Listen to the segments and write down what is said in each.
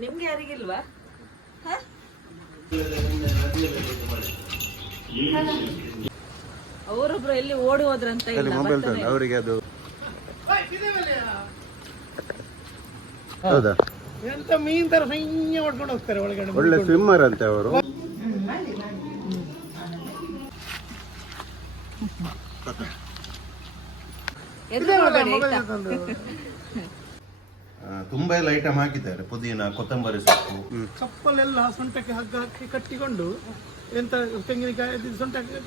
ನಿಮ್ಗೆ ಯಾರಿಗಿಲ್ವಾ ಹ? ಅವರೊಬ್ರು ಎಲ್ಲಿ ಓಡಿ ಹೋದ್ರಂತ ಅವರಿಗೆ ಅದು. ಹೌದಾ? ಎಂತ ಮೀನ್ ತರ ಸೈನ್ಯ ಮಾಡ್ಕೊಂಡು ಹೋಗ್ತಾರೆ ಒಳಗಡೆ ಒಳ್ಳೆ ಸ್ವಿಮ್ಮರ್ ಅಂತ ಅವರು. ಎದುರು? ತುಂಬಾ ಎಲ್ಲ ಐಟಮ್ ಹಾಕಿದ್ದಾರೆ. ಪುದೀನ ಕೊತ್ತಂಬರಿ ಸೊಪ್ಪು. ಕಪ್ಪಲೆಲ್ಲ ಸೊಂಟಕ್ಕೆ ಹಗ್ಗ ಹಾಕಿ ಕಟ್ಟಿಕೊಂಡು ಎಂತ ತೆಂಗಿನಕಾಯಿ ಸೊಂಟಕ್ಕೆ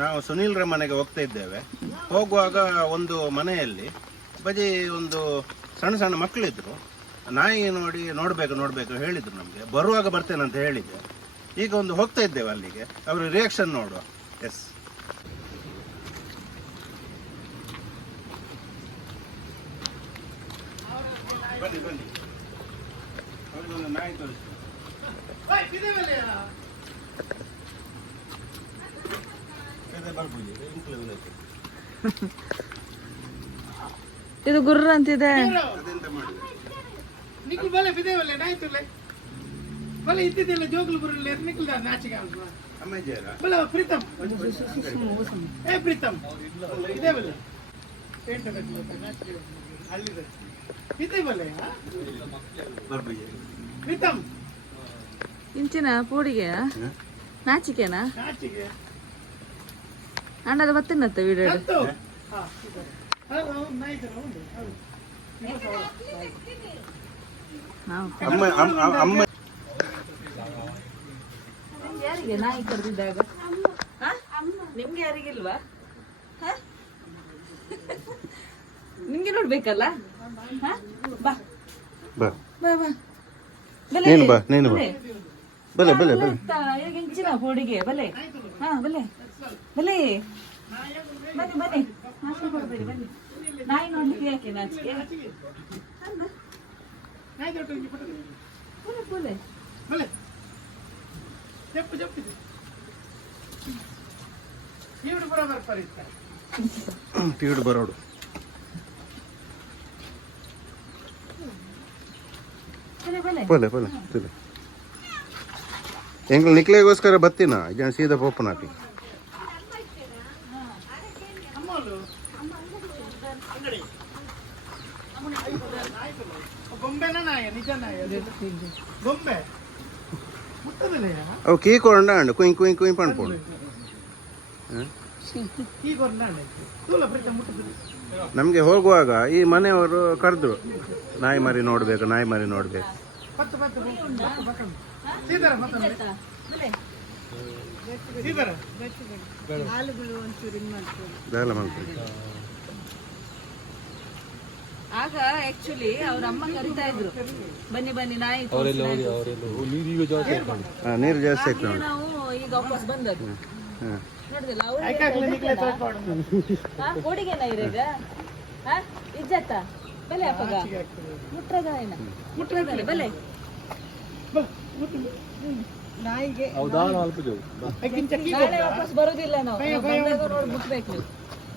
ನಾವು ಸುನೀಲ್ರ ಮನೆಗೆ ಹೋಗ್ತಾ ಇದ್ದೇವೆ. ಹೋಗುವಾಗ ಒಂದು ಮನೆಯಲ್ಲಿ ಬಜಿ ಒಂದು ಸಣ್ಣ ಸಣ್ಣ ಮಕ್ಕಳಿದ್ರು ನಾಯಿ ನೋಡಿ ನೋಡ್ಬೇಕು ನೋಡಬೇಕು ಹೇಳಿದರು ನಮಗೆ. ಬರುವಾಗ ಬರ್ತೇನೆ ಅಂತ ಹೇಳಿದ್ದೆ. ಈಗ ಒಂದು ಹೋಗ್ತಾ ಇದ್ದೇವೆ ಅಲ್ಲಿಗೆ. ಅವರ ರಿಯಾಕ್ಷನ್ ನೋಡುವ. ಎಸ್ ಬನ್ನಿ ಬನ್ನಿ ಅವ್ರಿಗೊಂದು ನಾಯಿ ತೋರಿಸ್ತೀನಿ ಇದೆ ಗುರ್ರ ಅಂತಿದೆ. ನಿಕ್ಲು ಬಲೆ ಬಿದ್ದೇವಲ್ಲ ನಾಯ್ತುಲೆ ಬಲೆ. ಇದ್ದಿದ್ದೆಲ್ಲ ಜೋಗುಲು ಬರಲಿ ನಿಕ್ಲ ನಾಚಿಗೆ ಬಲ ಪ್ರೀತಮ್. ಏ, ಪ್ರೀತಮ್. ಇದೇ ಬಲೆ. ಪೇಂಟ್ ಅಲ್ಲಿದೆ. ಇದೇ ಬಲೆ? ಬರ್ಬೋದು. ಪ್ರೀತಮ್ ಇಂಚಿನ ಪೋಡಿಗೆ ನಾಚಿಕೆನಾ? ನಾಚಿಕೆ. ಅಣ್ಣದ ಮತ್ತೆ ವಿಡಿಯೋ ಯಾರಿಗೆ ನಾಯಿ ಕರೆದಿದ್ದಾಗ? ನಿಮ್ಗೆ ಯಾರಿಗಿಲ್ವಾ? ಹ? ನಿಮ್ಗೆ ನೋಡ್ಬೇಕಲ್ಲ? ಬಾ. ಬಾ. ಬಾ ಬಾ. ನೀನು ಬಾ ನೀನು ಬಾ. ಬಲೆ. ಬಲೆ ಬಲೆ ಹೆಂಚಿನ ಹೋಡಿಗೆ ಬಲೆ. ಹಾ ಬಲೆ. ಬಲೆ. ಬನ್ನಿ ಬನ್ನಿ. ಬನ್ನಿ. ನಾಯಿ ನೋಡ್ಲಿಕ್ಕೆ ಯಾಕೆ ನಾಚಿಕೆ? ಜಪ್ಪು ಜಪ್ಪು ಬರ್ತಾರೆ. ಬರೋಡು ಬಲೆ ಬಲೆ ಬಲೆ ಬಲೆ ತಿಳಿ ಎಂಗ್ಳು ನಿಕ್ಲೆಗೋಸ್ಕರ ಬತ್ತಿನ ಜನ ಸೀದಾ ಪೋಪನಾಕಿ ಅಮ್ಮಲು ಅಂಗಡಿ ಗೊಂಬೆನ ನಾಯ ನಿಜ ನಾಯ ಅದು. ಗೊಂಬೆ ಮುಟ್ಟದಿಲ್ಲ ಅವು ಕೀ ಕೊಂಡ ಅಂಡು ಕುಯ್ ಕುಯ್ ಕುಯ್ ಪಣ್ಪೋಡು ಈ ಗೊಂಡ ತೂಲ ಪ್ರೀತ ಮುಟ್ಟದಿಲ್ಲ ನಮಗೆ ಹೋಗುವಾಗ ಈ ಮನೆಯವರು ಕರೆದ್ರು ನಾಯಿ ಮರಿ ನೋಡ್ಬೇಕು ನಾಯಿ ಮರಿ ನೋಡ್ಬೇಕು. ಆಗ ಆಕ್ಚುಲಿ ಅವ್ರ ಅಮ್ಮ ಕರಿತಾ ಇದ್ರು ಬನ್ನಿ ಬನ್ನಿ ನಾಯಿ ನೀರು ಜಾಸ್ತಿ ನಾವು ಈಗ ವಾಪಸ್ ಬಂದದ್ದು. ಹಾಂ ನೋಡಿದಿಲ್ಲ ಅವ್ರು ಐಕಾಗ್ಲಿ ನಿಕ್ಲೆ ತೋರ್ಸ್ಬಾರ್ದು. ಹಾ ಓಡಿಗೆನ ಇರೇಗ ಹಾ ಇಜ್ಜತ್ತ? ಬಲೆ ಅಪ್ಪಗ. ಮುಟ್ರದ ಏನ? ಮುಟ್ರದ ಬಲೆ. ಬಾ, ಮುಟ್ಟು. ಐಕಿಂಚ ಕೀ ನಾಳೆ ವಾಪಸ್ ಬರುದಿಲ್ಲ ನಾವು. ನೋಡಿ ಮುಟ್ಬೇಕು. ನೀವು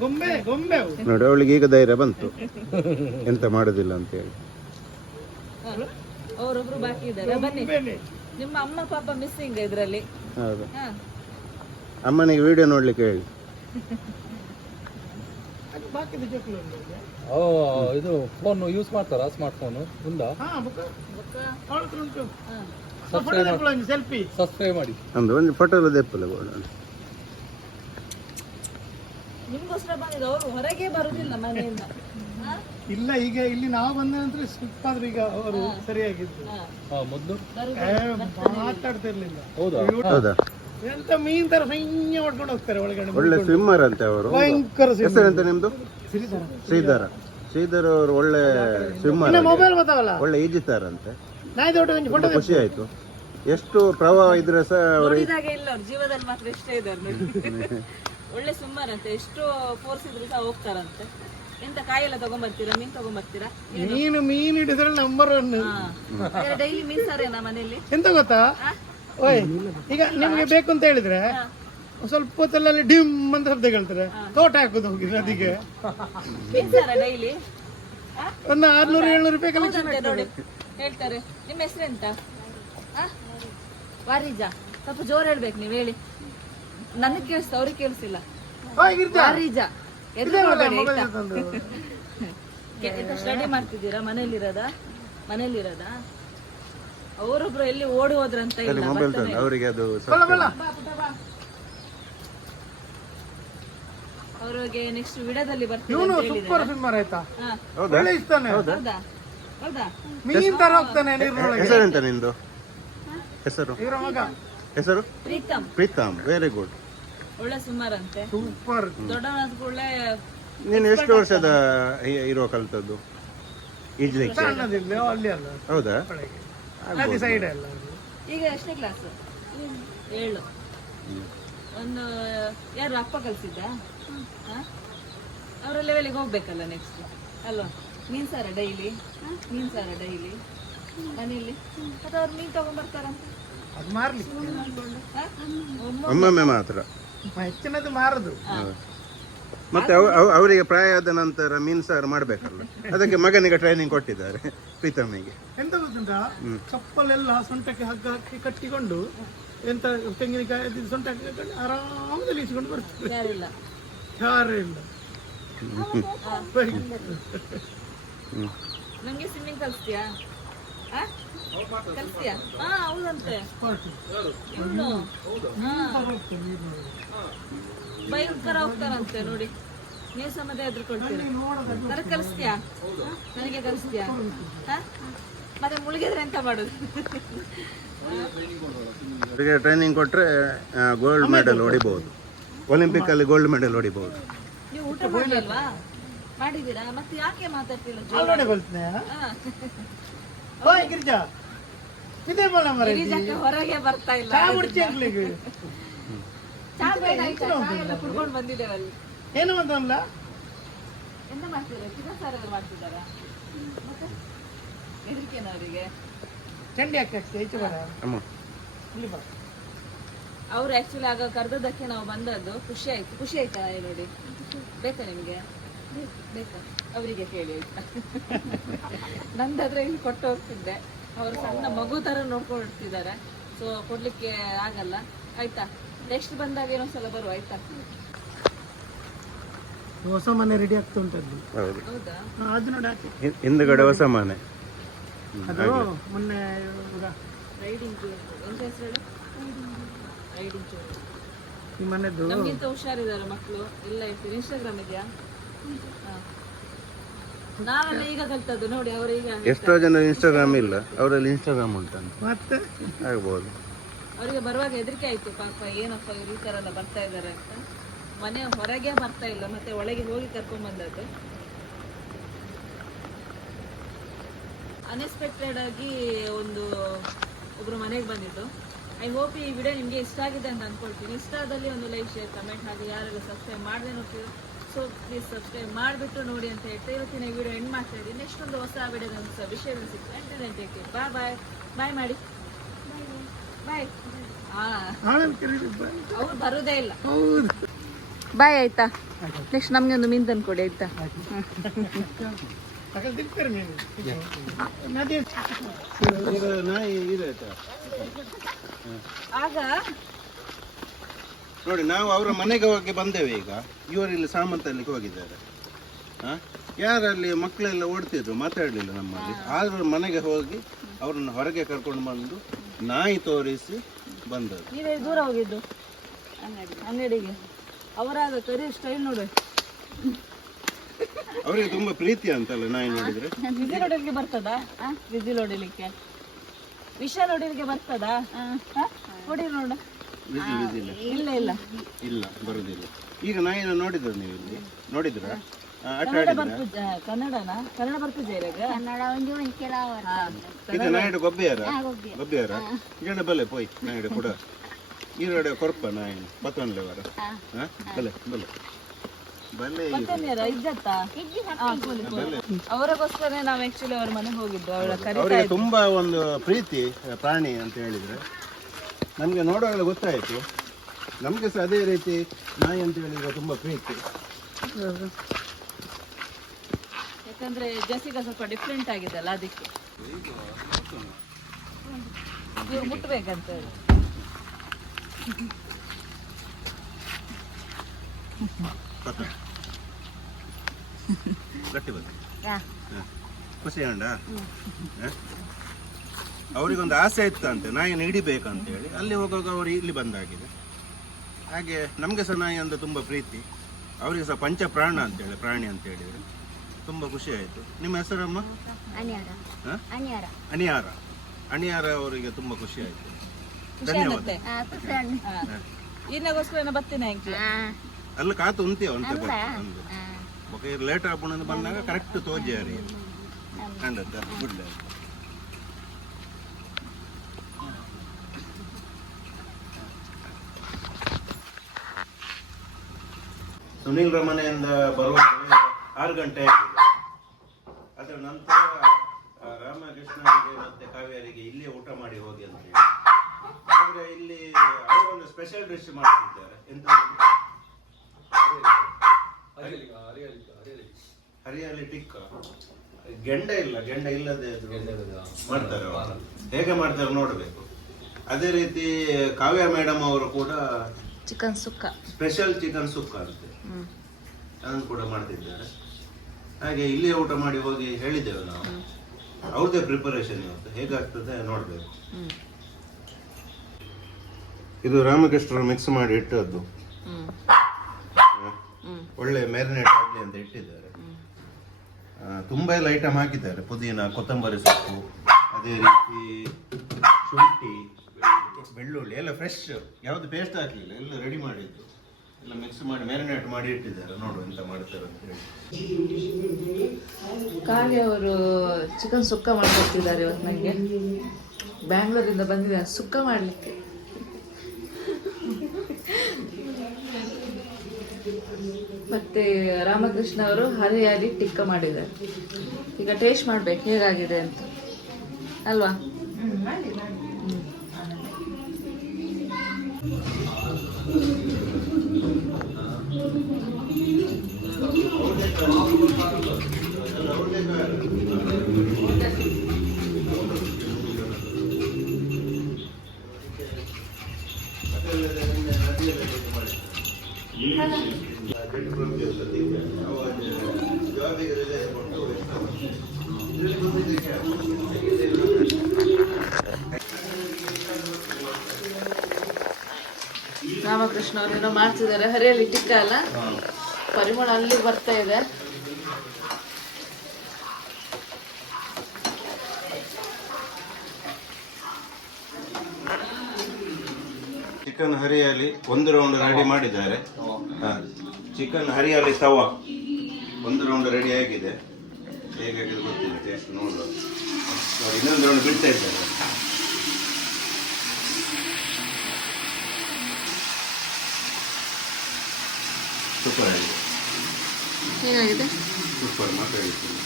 ಗೊಂಬೆ ಗೊಂಬೆ ನೋಡಿ ಅವಳಿಗೆ ಈಗ ಧೈರ್ಯ ಬಂತು. ಎಂತ ಮಾಡೋದಿಲ್ಲ ಅಂತ ಹೇಳಿ. ಅವರೊಬ್ರು ಬಾಕಿ ಇದ್ದಾರೆ. ಬನ್ನಿ. ನಿಮ್ಮ ಅಮ್ಮ ಪಾಪ ಮಿಸ್ಸಿಂಗ್ ಇದ್ರಲ್ಲಿ. ಹೌದು. ಹಾ. ಅಮ್ಮನಿಗೆ ವಿಡಿಯೋ ನೋಡ್ಲಿಕ್ಕೆ ಹೇಳಿ. ಓ ಇದು ಫೋನ್ ಯೂಸ್ ಮಾಡ್ತಾರಾ? ಸ್ಮಾರ್ಟ್ ಫೋನ್ ಸಬ್ಸ್ಕ್ರೈಬ್ ಮಾಡಿ ಒಂದು ಒಂದು ಫೋಟೋ ದೆಪ್ಪಲ್ಲ ನಿಮ್ಗೋಸ್ಕರ ಬಂದಿದ್ದು ಅವರು ಹೊರಗೆ ಬರುದಿಲ್ಲ ಮನೆಯಿಂದ. ಹಾ? ಇಲ್ಲ ಈಗ ಇಲ್ಲಿ ನಾವು ಬಂದ ನಂತರ ಆದ್ರೆ ಈಗ ಅವರು ಸರಿಯಾಗಿದ್ದು. ಮೊದಲು? ಮಾತಾಡ್ತಿರ್ಲಿಲ್ಲ. ಹೌದಾ? ಹೌದಾ? ಎಂತ ಮೀನ್ ತರ ಸೈನ್ಯ ಹೊಡ್ಕೊಂಡು ಹೋಗ್ತಾರೆ ಒಳಗಡೆ ಒಳ್ಳೆ ಸ್ವಿಮ್ಮರ್ ಅಂತೆ ಅವರು. ಭಯಂಕರ ಅಂತ ನಿಮ್ದು? ಶ್ರೀಧರ. ಶ್ರೀಧರ್. ಅವರು ಒಳ್ಳೆ ಸ್ವಿಮ್ಮರ್ ಮೊಬೈಲ್ ಬರ್ತಾವಲ್ಲ ಒಳ್ಳೆ ಈಜುತ್ತಾರಂತೆ ನಾಯಿ ದೊಡ್ಡ ಒಂದು ಫೋಟೋ ಖುಷಿ ಆಯ್ತು. ಎಷ್ಟು ಪ್ರವಾಹ ಇದ್ರೆ ಸಹ ಅವರು ಇಲ್ಲ ಅವ್ರು ಜೀವದಲ್ಲಿ ಮಾತ್ರ ಎಷ್ಟೇ ಇದ್ದಾರೆ ನೋಡಿ. ಒಳ್ಳೆ ಸ್ವಿಮ್ಮರ್ ಅಂತೆ. ಎಷ್ಟು ಫೋರ್ಸ್ ಇದ್ರೆ ಸಹ ಹೋಗ್ತಾರಂತೆ. ಎಂತ ಕಾಯೆಲ್ಲ ತಗೊಂಬರ್ತೀರಾ? ಮೀನ್ ತಗೊಂಬರ್ತೀರಾ? ಮೀನು ಮೀನ್ ಹಿಡಿದ್ರೆ ನಂಬರ್ ಒನ್ ಡೈಲಿ ಮೀನ್ ಸಾರೇನಾ ಮನೆಯಲ್ಲಿ? ಎಂತ ಗೊತ್ತಾ? ಓಯ್ ಈಗ ನಿಮ್ಗೆ ಬೇಕು ಅಂತ ಹೇಳಿದ್ರೆ ಸ್ವಲ್ಪ ಹೊತ್ತಲ್ಲಿ ಡಿಮ್ ಅಂತ ಶಬ್ದ ಕೇಳ್ತಾರೆ. ತೋಟ ಹಾಕೋದು ಹೋಗಿ ನದಿಗೆ. ಒಂದು ಆರ್ನೂರು ಏಳ್ನೂರು ರೂಪಾಯಿ ಕಲೆಕ್ಷನ್ ಹೇಳ್ತಾರೆ. ನಿಮ್ಮ ಹೆಸರೆಂತ ವಾರಿಜಾ. ಸ್ವಲ್ಪ ಜೋರ್ ಹೇಳ್ಬೇಕು ನೀವು ಹೇಳಿ. ನನಗೆ ಕೇಳಿಸ್ತು ಅವ್ರಿಗೆ ಕೇಳಿಸಿಲ್ಲ ವಾರಿಜಾ. ಸ್ಟಡಿ ಮಾಡ್ತಿದ್ದೀರಾ? ಮನೇಲಿರೋದಾ? ಮನೇಲಿರೋದಾ? ಅವರೊಬ್ರು ಎಲ್ಲಿ ಓಡಿ ಹೋದ್ರಂತ ಇಲ್ಲ ಮೊಬೈಲ್ ಬರ್ತಾನೆ. ಅವರಿಗೆ ಅದು ಬಲ್ಲ ಬಲ್ಲ ಅವ್ರಿಗೆ ನೆಕ್ಸ್ಟ್ ವಿಡಿಯೋದಲ್ಲಿ ಬರ್ತೀನಿ ಇವನು ಸೂಪರ್ ಸ್ವಿಮ್ಮರ್ ಆಯ್ತಾ. ಹೌದಾ? ಒಳ್ಳೆ ಹೌದಾ? ಹೌದಾ? ಮೀನ್ ತರ ಹೋಗ್ತಾನೆ ನೀರಿನೊಳಗೆ ಹೆಸರೆಂತ ನಿಂದು? ಹೆಸರು? ಇವರ ಮಗ. ಹೆಸರು? ಪ್ರೀತಮ್. ಪ್ರೀತಮ್. ವೆರಿ ಗುಡ್ ಒಳ್ಳೆ ಸುಮಾರ್ ಅಂತೆ ಸೂಪರ್ ದೊಡ್ಡವನಾದ ಕೂಡಲೇ ನೀನು ಎಷ್ಟು ವರ್ಷದ ಇರೋ ಕಲ್ತದ್ದು? ಈಜಲಿಕ್ಕೆ ಅಲ್ಲಿ ಹೌದಾ? ನದಿ ಸೈಡ್ ಅಲ್ಲ ಈಗ ಎಷ್ಟನೇ ಕ್ಲಾಸ್ ಏಳು. ಒಂದು ಯಾರು ಅಪ್ಪ ಕಲ್ಸಿದ್ದ? ಅವರ ಲೆವೆಲಿಗೆ ಹೋಗ್ಬೇಕಲ್ಲ ನೆಕ್ಸ್ಟ್ ಅಲ್ವಾ? ಮೀನ್ ಸಾರ ಡೈಲಿ ಮೀನ್ ಸಾರ ಡೈಲಿ ಮನೆಯಲ್ಲಿ? ಮತ್ತೆ ಅವ್ರು ಮೀನ್ ತಗೊಂಡ್ಬರ್ತಾರಂತ ಅದು ಮಾರ್ಲಿ ಒಮ್ಮೊಮ್ಮೆ ಮಾತ್ರ. ಹೆಚ್ಚಿನದು ಮಾರದು. ಮತ್ತೆ ಅವ- ಅವ- ಅವರಿಗೆ ಪ್ರಾಯ ಆದ ನಂತರ ಮೀನು ಸಾರು ಮಾಡಬೇಕಲ್ಲ ಅದಕ್ಕೆ ಮಗನಿಗೆ ಟ್ರೈನಿಂಗ್ ಕೊಟ್ಟಿದ್ದಾರೆ ಪ್ರೀತಮಿಗೆ ಎಂತ ಗೊತ್ತುಂಟಾ ಚಪ್ಪಲೆಲ್ಲ ಸೊಂಟಕ್ಕೆ ಹಗ್ಗ ಹಾಕಿ ಕಟ್ಟಿಕೊಂಡು ಎಂತ ತೆಂಗಿನಕಾಯಿ ಅದು ಸೊಂಟ ಹಾಕಿಕೊಂಡು ಆರಾಮದಲ್ಲಿ ಇಸ್ಕೊಂಡು ಬರ್ತಾರೆ ಯಾರಿಲ್ಲ. ಯಾರು ಇಲ್ಲ. ಹ್ಮ್. ನಂಗೆ ಸ್ವಿಮ್ಮಿಂಗ್ ಕಲಿಸ್ತೀಯಾ? ಕಲಿಸ್ತೀಯಾ ಹಾ ಹೌದಂತೆ. ಇವನು? ಭಯಂಕರ ಹೋಗ್ತಾರಂತೆ ನೋಡಿ. ನೀವು ಸಮದೇ ಎದ್ರುಕೊಳ್ತೀರಿ ನನಗೆ ಕಲಿಸ್ತೀಯಾ? ನನಗೆ ಕಲಿಸ್ತೀಯಾ? ಹಾ? ಮತ್ತೆ ಮುಳುಗಿದ್ರೆ ಎಂತ ಮಾಡುದು? ಅವರಿಗೆ ಟ್ರೈನಿಂಗ್ ಕೊಟ್ಟರೆ ಗೋಲ್ಡ್ ಮೆಡಲ್ ಹೊಡಿಬಹುದು ಒಲಿಂಪಿಕ್ ಅಲ್ಲಿ ಗೋಲ್ಡ್ ಮೆಡಲ್ ಹೊಡಿಬಹುದು ನೀವು ಊಟ ಮಾಡ್ಲಿಲ್ವಾ? ಮಾಡಿದ್ದೀರಾ? ಮತ್ತೆ ಯಾಕೆ ಮಾತಾಡ್ತಿಲ್ಲ? ಜೋರಾಗಿ? ಅಲ್ಲೋಡೆ ಬಲ್ತನೆ ಹಾ. ಓಯ್ ಗಿರಿಜಾ. ಇದೇ ಬಲ ಮರ ಗಿರಿಜಕ್ಕ ಹೊರಗೆ ಬರ್ತಾ ಇಲ್ಲ. ಚಾ ಮುಡ್ಚಿ ಆಗ್ಲಿಕ್ಕೆ ಚಾ ಬೇಡ ಆಯ್ತಾ? ಚಾ ಎಲ್ಲ ಕುಡ್ಕೊಂಡು ಬಂದಿದ್ದೇವೆ ಅಲ್ಲಿ. ಏನು ಅಂತಲ್ಲ ಎಂತ ಮಾಡ್ತಿದ್ದಾರೆ? ಚಿಕನ್ ಸಾರು ಮಾಡ್ತಿದ್ದಾರ ಮಾಡ್ತಿದ್ದಾರಾ? ಮತ್ತೆ? ಹೆದರಿಕೆನ ಅವರಿಗೆ ಚಂಡಿ ಹಾಕಿ ಬರ. ಇಲ್ಲಿ ಅವ್ರು ಆಕ್ಚುಲಿ ಆಗ ಕರೆದದ್ದಕ್ಕೆ ನಾವು ಬಂದದ್ದು. ಖುಷಿ ಆಯ್ತು. ಖುಷಿ ಆಯ್ತಾ ನೋಡಿ? ಬೇಕಾ ನಿಮಗೆ? ಬೇಕಾ? ಅವರಿಗೆ ಕೇಳಿ ಆಯ್ತಾ? ನಂದಾದ್ರೆ ಇಲ್ಲಿ ಕೊಟ್ಟು ಹೋಗ್ತಿದ್ದೆ. ಅವರು ಸಣ್ಣ ಮಗು ತರ ನೋಡ್ಕೊಂಡಿರ್ತಿದ್ದಾರೆ ಸೊ ಕೊಡ್ಲಿಕ್ಕೆ ಆಗಲ್ಲ. ಆಯ್ತಾ? ನೆಕ್ಸ್ಟ್ ಬಂದಾಗ ಏನೊಂದ್ಸಲ ಬರುವ ಆಯ್ತಾ? ಹೊಸ ಮನೆ ರೆಡಿ ಆಗ್ತಾ ಉಂಟದ್ದು. ಹೌದು. ಅದು ನೋಡಿ ಹಾಕಿ. ಹಿ- ಹಿಂದ್ಗಡೆ ಹೊಸ ಮನೆ. ಅದು ಮೊನ್ನೆ ಇವಾಗ ರೈಡಿಂಗ್ ಎಂತ ಹೆಸರು ಹೇಳು? ರೈಡಿಂಗ್ ಈ ಮನೆದು ನಮ್ಗಿಂತ ಹುಷಾರಿದ್ದಾರೆ ಮಕ್ಕಳು ಎಲ್ಲ ಇರ್ತೀರಿ ಇನ್ಸ್ಟಾಗ್ರಾಮ್ ಇದೆಯಾ. ನಾವೆಲ್ಲ ಈಗ ಕಲ್ತದ್ದು ನೋಡಿ ಅವರು ಈಗ ಎಷ್ಟೋ ಜನ ಇನ್ಸ್ಟಾಗ್ರಾಮ್ ಇಲ್ಲ ಅವರಲ್ಲಿ ಇನ್ಸ್ಟಾಗ್ರಾಮ್ ಉಂಟಂತ. ಮತ್ತೆ? ಆಗ್ಬೋದು. ಅವರಿಗೆ ಬರುವಾಗ ಹೆದರಿಕೆ ಆಯ್ತು ಪಾಪ ಏನಪ್ಪ ಇವ್ರು ಈ ತರ ಎಲ್ಲ ಬರ್ತಾ ಇದ್ದಾರೆ ಅಂತ. ಮನೆ ಹೊರಗೆ ಬರ್ತಾ ಇಲ್ಲ ಮತ್ತೆ ಒಳಗೆ ಹೋಗಿ ಕರ್ಕೊಂಡ್ ಬಂದದ್ದು ಅನ್ಎಕ್ಸ್ಪೆಕ್ಟೆಡ್ ಆಗಿ ಒಂದು ಒಬ್ರು ಮನೆಗೆ ಬಂದಿದ್ದು. ಐ ಹೋಪ್ ಈ ವಿಡಿಯೋ ನಿಮಗೆ ಇಷ್ಟ ಆಗಿದೆ ಅಂತ ಅನ್ಕೊಳ್ತೀನಿ. ಇಷ್ಟ ಆದಲ್ಲಿ ಒಂದು ಲೈಕ್ ಶೇರ್ ಕಮೆಂಟ್ ಹಾಗೆ ಯಾರೆಲ್ಲ ಸಬ್ಸ್ಕ್ರೈಬ್ ಮಾಡದೆ ನೋಡ್ತೀರೋ? ಸೊ ಪ್ಲೀಸ್ ಸಬ್ಸ್ಕ್ರೈಬ್ ಮಾಡಿಬಿಟ್ಟು ನೋಡಿ ಅಂತ ಹೇಳ್ತಾ ಇವತ್ತಿನ ವಿಡಿಯೋ ಎಂಡ್ ಮಾಡ್ತಾ ಇದ್ದೀನಿ. ನೆಕ್ಸ್ಟ್ ಒಂದು ಹೊಸ ವಿಡಿಯೋದ ಹೊಸ ವಿಷಯದಲ್ಲಿ ಸಿಗ್ತದೆ ಬಾಯ್ ಬಾಯ್ ಬಾಯ್ ಮಾಡಿ ಬಾಯ್ ಅವ್ರು ಬರುದೇ ಇಲ್ಲ. ಹೌದು ಬಾಯ್ ಆಯ್ತಾ? ನೆಕ್ಸ್ಟ್ ನಮ್ಗೆ ಒಂದು ಮೀನ್ ತಂದು ಕೊಡಿ ಆಯ್ತಾ? ಆಗ ನೋಡಿ ನಾವು ಅವರ ಮನೆಗೆ ಹೋಗಿ ಬಂದೇವೆ ಈಗ. ಇವರು ಇಲ್ಲಿ ಸಾಮಂತಲ್ಲಿಗೆ ಹೋಗಿದ್ದಾರೆ. ಆ? ಯಾರಲ್ಲಿ ಮಕ್ಕಳೆಲ್ಲ ಓಡ್ತಿದ್ರು ಮಾತಾಡಲಿಲ್ಲ ನಮ್ಮಲ್ಲಿ. ಆದರೂ ಮನೆಗೆ ಹೋಗಿ ಅವ್ರನ್ನ ಹೊರಗೆ ಕರ್ಕೊಂಡು ಬಂದು ನಾಯಿ ತೋರಿಸಿ ಬಂದದ್ದು ನೀವೇ ದೂರ ಹೋಗಿದ್ದು? ಅಂಗಡಿಗೆ. ಅವರಾದ ಕರಿ ಸ್ಟೈಲ್ ನೋಡಿ. ಅವರಿಗೆ ತುಂಬಾ ಪ್ರೀತಿ ಅಂತಲ್ಲ ನಾಯಿ ನೋಡಿದ್ರೆ? ವಿಸಿಲ್ ಹೊಡಿಲಿಕ್ಕೆ ಬರ್ತದಾ? ವಿಸಿಲ್ ಹೊಡಿಲಿಕ್ಕೆ ವಿಷ ಹೊಡಿಲಿಕ್ಕೆ ಬರ್ತದಾ? ಆ? ಹೊಡಿ ನೋಡು. ಇಲ್ಲ ಇಲ್ಲ. ಇಲ್ಲ ಬರುದಿಲ್ಲ. ಈಗ ನಾಯಿನ ನೋಡಿದ್ರ ನೀವು ಇಲ್ಲಿ. ನೋಡಿದ್ರ? ಕನ್ನಡ. ಇದು ನಾಯಿಡು ಗೊಬ್ಬೆಯಾರ? ಗೊಬ್ಬೆಯಾರ? ಬಲೆ ಪೋಯ್ ನಾಯಿಡು ಕೂಡ. ಈರಡೆ ಕೊರ್ಪ ನಾಯಿ ಮತ್ತೊಂದು ವರ. ಬಲೆ ಬಲೆ. ಅವರಿಗೋಸ್ಕರ ನಾವು ಆಕ್ಚುಲಿ ಅವ್ರ ಮನೆಗೆ ಹೋಗಿದ್ದು ಅವಳ ತುಂಬಾ ಒಂದು ಪ್ರೀತಿ ಪ್ರಾಣಿ ಅಂತ ಹೇಳಿದ್ರೆ. ನಮ್ಗೆ ನೋಡುವಾಗಲೇ ಗೊತ್ತಾಯಿತು. ನಮಗೆ ಸಹ ಅದೇ ರೀತಿ ನಾಯಿ ಅಂತ ಹೇಳಿದ್ರೆ ತುಂಬ ಪ್ರೀತಿ. ಯಾಕಂದ್ರೆ ಜಸಿಗ ಸ್ವಲ್ಪ ಡಿಫ್ರೆಂಟ್ ಆಗಿದೆಲ್ಲ ಅದಕ್ಕೆ. ಮುಟ್ಬೇಕಂತ? ಗಟ್ಟಿ ಬಂದ ಖುಷಿ ಅಂಡ ಅವರಿಗೊಂದು ಆಸೆ ಇತ್ತಂತೆ ನಾಯಿಯನ್ನು ಹಿಡಿಬೇಕಂತ ಹೇಳಿ ಅಲ್ಲಿ ಹೋಗುವಾಗ ಅವರು ಇಲ್ಲಿ ಬಂದಾಗಿದೆ. ಹಾಗೆ ನಮಗೆ ಸಹ ನಾಯಿ ಅಂದರೆ ತುಂಬ ಪ್ರೀತಿ. ಅವರಿಗೆ ಸಹ ಪಂಚ ಪ್ರಾಣ ಅಂತೇಳಿ ಪ್ರಾಣಿ ಅಂತ ಹೇಳಿದರೆ ತುಂಬ ಖುಷಿ ಆಯಿತು. ನಿಮ್ಮ ಹೆಸರಮ್ಮ ಅನಿಯಾರ? ಅನಿಯಾರ. ಅಣಿಯಾರ ಅಣಿಯಾರ ಅವರಿಗೆ ತುಂಬ ಖುಷಿ ಆಯಿತು. ಅಲ್ಲಿ ಧನ್ಯವಾದ. ಇನ್ನಗೋಸ್ಕರ ಬರ್ತೀನಿ ಅಲ್ಲ ಕಾತು ಉಂತಿ ಅಂತ ಲೇಟ್ ಆಗ್ಬಿಟ್ಟು ಬಂದಾಗ ಕರೆಕ್ಟ್ ತೋಜಿ ಅರಿ ಗುಡ್ ಸುನೀಲ್ ರಮಣೆಯಿಂದ ಬರುವ ಆರು ಗಂಟೆ ಆಗಿದೆ. ಅದರ ನಂತರ ರಾಮಕೃಷ್ಣರಿಗೆ ಮತ್ತೆ ಕಾವ್ಯರಿಗೆ ಇಲ್ಲೇ ಊಟ ಮಾಡಿ ಹೋಗಿ ಅಂತ ಹೇಳಿ. ಆದರೆ ಇಲ್ಲಿ ಅವರೊಂದು ಸ್ಪೆಷಲ್ ಡಿಶ್ ಮಾಡ್ತಿದ್ದಾರೆ. ಎಂತ ಹರಿಯಾಲಿ ಟಿಕ್ಕ. ಗೆಂಡ ಇಲ್ಲ ಗೆಂಡ ಇಲ್ಲದೆ ಮಾಡ್ತಾರೆ. ಹೇಗೆ ಮಾಡ್ತಾರೆ ನೋಡಬೇಕು. ಅದೇ ರೀತಿ ಕಾವ್ಯ ಮೇಡಮ್ ಅವರು ಕೂಡ chicken sukka. Special chicken sukka ಅಂತೆ. ಅದನ್ನು ಕೂಡ ಮಾಡ್ತಿದ್ದಾರೆ. ಹಾಗೆ ಇಲ್ಲೇ ಊಟ ಮಾಡಿ ಹೋಗಿ ಹೇಳಿದ್ದೇವೆ ನಾವು. ಅವ್ರದ್ದೇ ಪ್ರಿಪರೇಷನ್ ಇವತ್ತು. ಹೇಗಾಗ್ತದೆ ನೋಡಬೇಕು. ಇದು ರಾಮಕೃಷ್ಣರು ಮಿಕ್ಸ್ ಮಾಡಿ ಇಟ್ಟದ್ದು. ಒಳ್ಳೆ ಮ್ಯಾರಿನೇಟ್ ಆಗಲಿ ಅಂತ ಇಟ್ಟಿದ್ದಾರೆ. ತುಂಬಾ ಎಲ್ಲ ಐಟಮ್ ಹಾಕಿದ್ದಾರೆ. ಪುದೀನ ಕೊತ್ತಂಬರಿ ಸೊಪ್ಪು ಅದೇ ರೀತಿ ಶುಂಠಿ ಬೆಳ್ಳುಳ್ಳಿ ಎಲ್ಲ ಫ್ರೆಶ್ ಯಾವುದು ಪೇಸ್ಟ್ ಹಾಕಲಿಲ್ಲ ಎಲ್ಲ ರೆಡಿ ಮಾಡಿದ್ದು. ಎಲ್ಲ ಮಿಕ್ಸ್ ಮಾಡಿ ಮ್ಯಾರಿನೇಟ್ ಮಾಡಿ ಇಟ್ಟಿದ್ದಾರೆ. ನೋಡು ಎಂತ ಮಾಡ್ತಾರೆ ಅಂತ ಹೇಳಿ. ಕಾಗೆ ಅವರು ಚಿಕನ್ ಸುಕ್ಕ ಮಾಡ್ಕೊಡ್ತಿದ್ದಾರೆ ಇವತ್ತು ನನಗೆ ಬ್ಯಾಂಗ್ಳೂರಿಂದ ಬಂದಿದೆ ಸುಕ್ಕ ಮಾಡಲಿಕ್ಕೆ. ಮತ್ತೆ ರಾಮಕೃಷ್ಣ ಅವರು ಹರಿಯಾರಿ ಟಿಕ್ಕ ಮಾಡಿದ್ದಾರೆ. ಈಗ ಟೇಸ್ಟ್ ಮಾಡ್ಬೇಕು, ಹೇಗಾಗಿದೆ ಅಂತ. ಅಲ್ವಾ? ರಾಮಕೃಷ್ಣ ಅವರೇನೋ ಮಾಡ್ತಿದ್ದಾರೆ. ಹರಿಯಲ್ಲಿ ಟಿಕ್ಕ ಅಲ್ಲ? ಪರಿಮಳ ಅಲ್ಲಿ ಬರ್ತಾ ಇದೆ. ಚಿಕನ್ ಹರಿಯಾಲಿ ಒಂದು ರೌಂಡ್ ರೆಡಿ ಮಾಡಿದ್ದಾರೆ. ಚಿಕನ್ ಹರಿಯಾಲಿ ಸವಾ ಒಂದು ರೌಂಡ್ ರೆಡಿ ಆಗಿದೆ. ಹೇಗಾಗಿದೆ ಗೊತ್ತಿಲ್ಲ ಟೇಸ್ಟ್ ನೋಡುವ. ನೋಡಿ, ಇನ್ನೊಂದು ರೌಂಡ್ ಬಿಡ್ತಾ ಇದ್ದಾರೆ ಸೂಪರ್ ಆಗಿದೆ. ಸೂಪರ್ ಮಾತಾಡಿದ್ದೀನಿ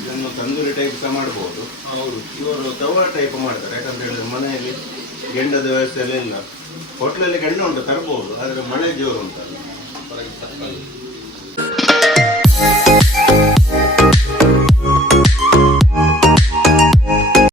ಇದನ್ನು ತಂದೂರಿ ಟೈಪ್ ಸಹ ಮಾಡ್ಬೋದು. ಅವರು ಇವರು ತವಾ ಟೈಪ್ ಮಾಡ್ತಾರೆ ಯಾಕಂತ ಹೇಳಿದ್ರೆ ಮನೆಯಲ್ಲಿ ಗೆಂಡದ ವ್ಯವಸ್ಥೆ ಎಲ್ಲ ಇಲ್ಲ. ಹೋಟ್ಲಲ್ಲಿ ಗೆಂಡ ಉಂಟು ತರಬಹುದು ಆದರೆ ಮಳೆ ಜೋರು ಉಂಟಲ್ಲ.